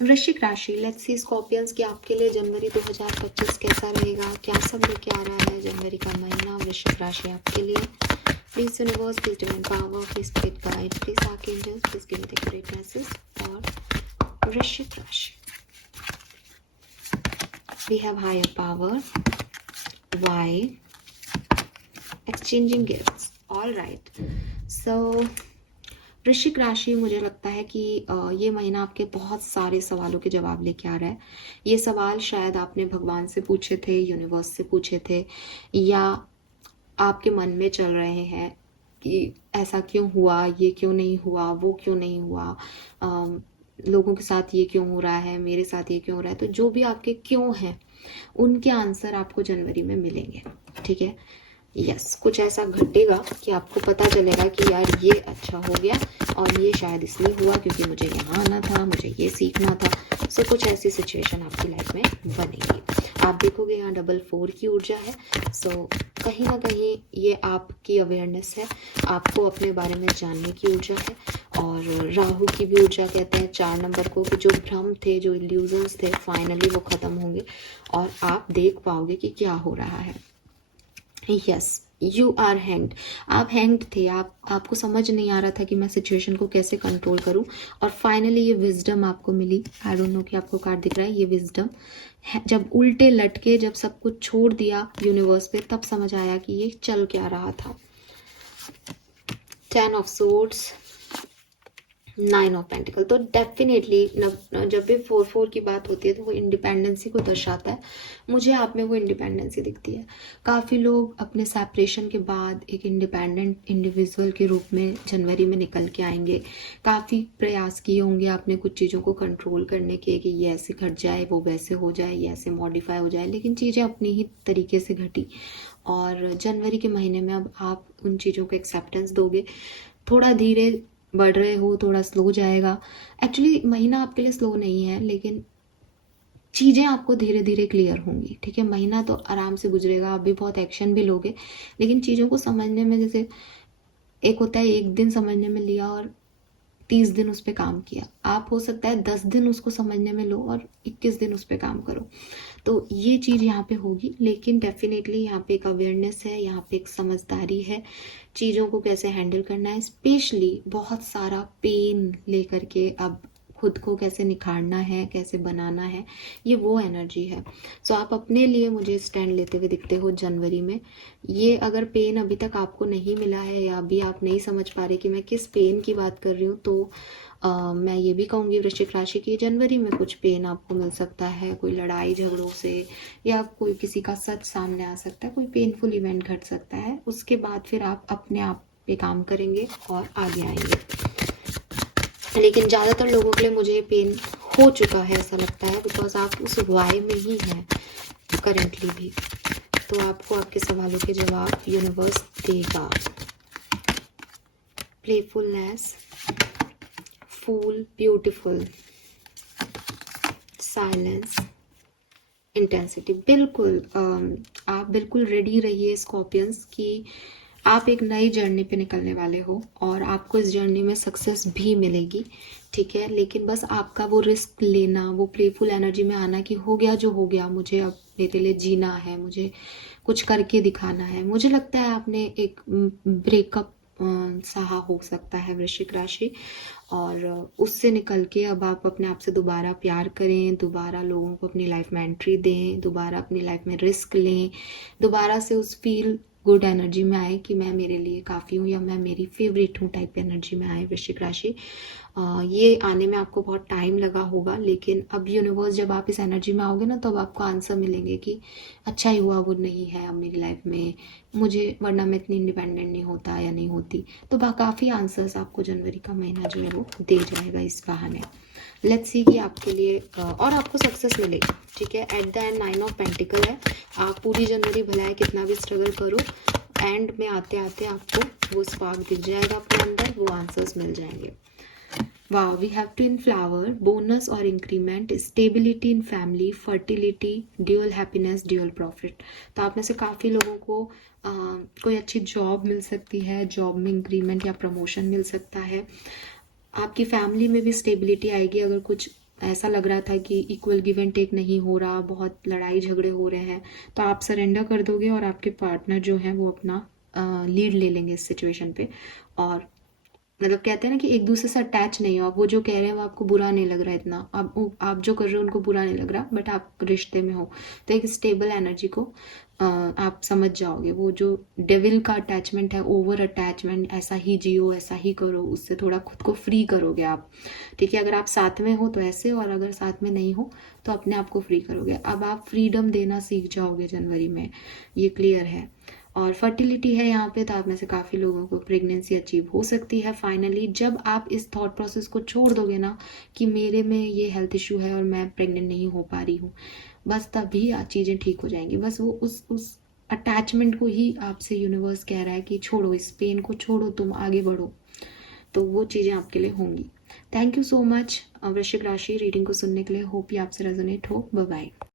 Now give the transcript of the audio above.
वृश्चिक राशि, let's see Scorpions की आपके लिए जनवरी 2025 कैसा रहेगा, क्या सब लेके आ रहा है जनवरी का महीना वृश्चिक राशि आपके लिए। Please universe, please divine power, please spirit guide, please archangel, please give me the great message for वृश्चिक राशि। We have higher power, why, exchanging gifts, all right. So वृश्चिक राशि, मुझे लगता है कि ये महीना आपके बहुत सारे सवालों के जवाब लेके आ रहा है। ये सवाल शायद आपने भगवान से पूछे थे, यूनिवर्स से पूछे थे, या आपके मन में चल रहे हैं कि ऐसा क्यों हुआ, ये क्यों नहीं हुआ, वो क्यों नहीं हुआ, लोगों के साथ ये क्यों हो रहा है, मेरे साथ ये क्यों हो रहा है। तो जो भी आपके क्यों हैं उनके आंसर आपको जनवरी में मिलेंगे, ठीक है। यस, कुछ ऐसा घटेगा कि आपको पता चलेगा कि यार ये अच्छा हो गया और ये शायद इसलिए हुआ क्योंकि मुझे यहाँ आना था, मुझे ये सीखना था। सो कुछ ऐसी सिचुएशन आपकी लाइफ में बनेगी। आप देखोगे यहाँ 4 की ऊर्जा है। सो कहीं ना कहीं ये आपकी अवेयरनेस है, आपको अपने बारे में जानने की ऊर्जा है। और राहु की भी ऊर्जा कहते हैं 4 नंबर को कि जो भ्रम थे, जो इल्यूजन्स थे, फाइनली वो खत्म होंगे और आप देख पाओगे कि क्या हो रहा है। Yes, you are hanged. आप हैंग्ड थे, आपको समझ नहीं आ रहा था कि मैं सिचुएशन को कैसे कंट्रोल करूं, और फाइनली ये विजडम आपको मिली। आई डोंट नो कि आपको कार्ड दिख रहा है, ये विजडम जब उल्टे लटके, जब सब कुछ छोड़ दिया यूनिवर्स पे, तब समझ आया कि ये चल क्या रहा था। 10 ऑफ सोर्ड्स, 9 ऑफ पेंटिकल। तो डेफिनेटली जब भी 4-4 की बात होती है तो वो इंडिपेंडेंसी को दर्शाता है। मुझे आप में वो इंडिपेंडेंसी दिखती है। काफ़ी लोग अपने सेपरेशन के बाद एक इंडिपेंडेंट इंडिविजुअल के रूप में जनवरी में निकल के आएंगे। काफ़ी प्रयास किए होंगे आपने कुछ चीज़ों को कंट्रोल करने के, कि ये ऐसे घट जाए, वो वैसे हो जाए, ये ऐसे मॉडिफाई हो जाए, लेकिन चीज़ें अपनी ही तरीके से घटी। और जनवरी के महीने में अब आप उन चीज़ों को एक्सेप्टेंस दोगे। थोड़ा धीरे बढ़ रहे हो, थोड़ा स्लो जाएगा। एक्चुअली महीना आपके लिए स्लो नहीं है, लेकिन चीज़ें आपको धीरे धीरे क्लियर होंगी, ठीक है। महीना तो आराम से गुजरेगा, आप भी बहुत एक्शन भी लोगे, लेकिन चीज़ों को समझने में, जैसे एक होता है 1 दिन समझने में लिया और 30 दिन उस पर काम किया, आप हो सकता है 10 दिन उसको समझने में लो और 21 दिन उस पर काम करो। तो ये चीज़ यहाँ पे होगी, लेकिन डेफिनेटली यहाँ पे एक अवेयरनेस है, यहाँ पे एक समझदारी है, चीज़ों को कैसे हैंडल करना है, स्पेशली बहुत सारा पेन लेकर के अब खुद को कैसे निखारना है, कैसे बनाना है, ये वो एनर्जी है। सो आप अपने लिए मुझे स्टैंड लेते हुए दिखते हो जनवरी में। ये अगर पेन अभी तक आपको नहीं मिला है, या अभी आप नहीं समझ पा रहे कि मैं किस पेन की बात कर रही हूँ, तो मैं ये भी कहूँगी वृश्चिक राशि की जनवरी में कुछ पेन आपको मिल सकता है, कोई लड़ाई झगड़ों से, या कोई किसी का सच सामने आ सकता है, कोई पेनफुल इवेंट घट सकता है। उसके बाद फिर आप अपने आप पे काम करेंगे और आगे आएंगे। लेकिन ज़्यादातर लोगों के लिए मुझे पेन हो चुका है ऐसा लगता है, बिकॉज आप उस वाई में ही हैं करेंटली भी। तो आपको आपके सवालों के जवाब यूनिवर्स देगा। प्लेफुलनेस, फूल, ब्यूटीफुल, साइलेंस, इंटेंसिटी। बिल्कुल आप बिल्कुल रेडी रहिए स्कॉर्पियंस कि आप एक नई जर्नी पे निकलने वाले हो और आपको इस जर्नी में सक्सेस भी मिलेगी, ठीक है। लेकिन बस आपका वो रिस्क लेना, वो प्लेफुल एनर्जी में आना कि हो गया जो हो गया, मुझे अब मेरे लिए जीना है, मुझे कुछ करके दिखाना है। मुझे लगता है आपने एक ब्रेकअप सहा हो सकता है वृश्चिक राशि, और उससे निकल के अब आप अपने आप से दोबारा प्यार करें, दोबारा लोगों को अपनी लाइफ में एंट्री दें, दोबारा अपनी लाइफ में रिस्क लें, दोबारा से उस फील गुड एनर्जी में आए कि मैं मेरे लिए काफ़ी हूँ या मैं मेरी फेवरेट हूँ टाइप एनर्जी में आए वृश्चिक राशि। ये आने में आपको बहुत टाइम लगा होगा, लेकिन अब यूनिवर्स, जब आप इस एनर्जी में आओगे ना, तो अब आपको आंसर मिलेंगे कि अच्छा ही हुआ वो नहीं है अब मेरी लाइफ में, मुझे, वरना मैं इतनी इंडिपेंडेंट नहीं होता या नहीं होती। तो काफ़ी आंसर्स आपको जनवरी का महीना जो है वो दे जाएगा इस बहाने। लेट्स सी कि आपके लिए और आपको सक्सेस मिलेगी, ठीक है। At the end 9 of pentacle है। आप पूरी जनवरी भलाए कितना भी स्ट्रगल करो, एंड में आते आते आपको वो स्पार्क दिख जाएगा अपने अंदर, वो आंसर्स मिल जाएंगे। Wow, we have twin flower, bonus or increment, stability in family, fertility, dual happiness, dual profit। तो आप में से काफ़ी लोगों को कोई अच्छी जॉब मिल सकती है, जॉब में इंक्रीमेंट या प्रमोशन मिल सकता है। आपकी फैमिली में भी स्टेबिलिटी आएगी। अगर कुछ ऐसा लग रहा था कि इक्वल गिव एंड टेक नहीं हो रहा, बहुत लड़ाई झगड़े हो रहे हैं, तो आप सरेंडर कर दोगे और आपके पार्टनर जो है वो अपना लीड ले लेंगे इस सिचुएशन पे। और मतलब कहते हैं ना कि एक दूसरे से अटैच नहीं हो, आप वो जो कह रहे हैं वो आपको बुरा नहीं लग रहा इतना, आप जो कर रहे हो उनको बुरा नहीं लग रहा, बट आप रिश्ते में हो, तो एक स्टेबल एनर्जी को आप समझ जाओगे। वो जो डेविल का अटैचमेंट है, ओवर अटैचमेंट, ऐसा ही जियो, ऐसा ही करो, उससे थोड़ा खुद को फ्री करोगे आप। ठीक है, अगर आप साथ में हो तो ऐसे, और अगर साथ में नहीं हो तो अपने आप को फ्री करोगे। अब आप फ्रीडम देना सीख जाओगे जनवरी में, ये क्लियर है। और फर्टिलिटी है यहाँ पे, तो आप में से काफ़ी लोगों को प्रेगनेंसी अचीव हो सकती है फाइनली, जब आप इस थॉट प्रोसेस को छोड़ दोगे ना कि मेरे में ये हेल्थ इशू है और मैं प्रेग्नेंट नहीं हो पा रही हूँ, बस तभी चीज़ें ठीक हो जाएंगी। बस वो उस अटैचमेंट को ही आपसे यूनिवर्स कह रहा है कि छोड़ो, इस पेन को छोड़ो, तुम आगे बढ़ो, तो वो चीज़ें आपके लिए होंगी। थैंक यू सो मच वृश्चिक राशि रीडिंग को सुनने के लिए। होप ये आपसे रेजोनेट हो। Bye bye.